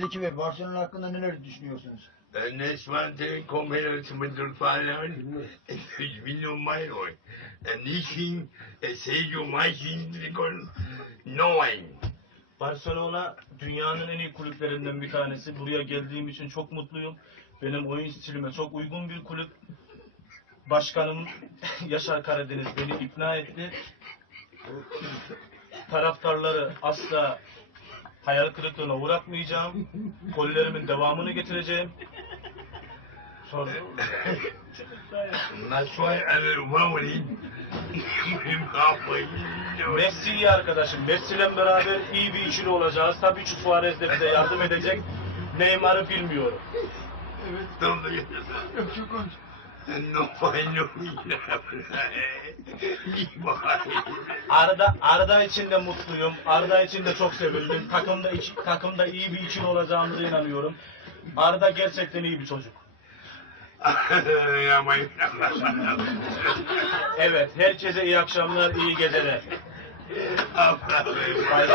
Zeki Bey, Barcelona hakkında neler düşünüyorsunuz? En es waren Kombination mit dem Verein, ich bin nur Meinung. Nicht Sergio Maichin Neun. Barcelona dünyanın en iyi kulüplerinden bir tanesi. Buraya geldiğim için çok mutluyum. Benim oyun stilime çok uygun bir kulüp. Başkanım Yaşar Karadeniz beni ikna etti. Taraftarları asla hayal kırıklığına uğratmayacağım. Gollerimin devamını getireceğim. Sonra. Messi iyi arkadaşım. Messi ile beraber iyi bir ikili olacağız. Tabii ki Suarez de bize yardım edecek. Neymar'ı bilmiyorum. Yok çok. No fue no Arda Arda için de mutluyum. Arda için de çok sevindim. Takımda iki- takımda iyi bir ikili olacağımıza inanıyorum. Arda gerçekten iyi bir çocuk. Evet, herkese iyi akşamlar, iyi geceler. Bay.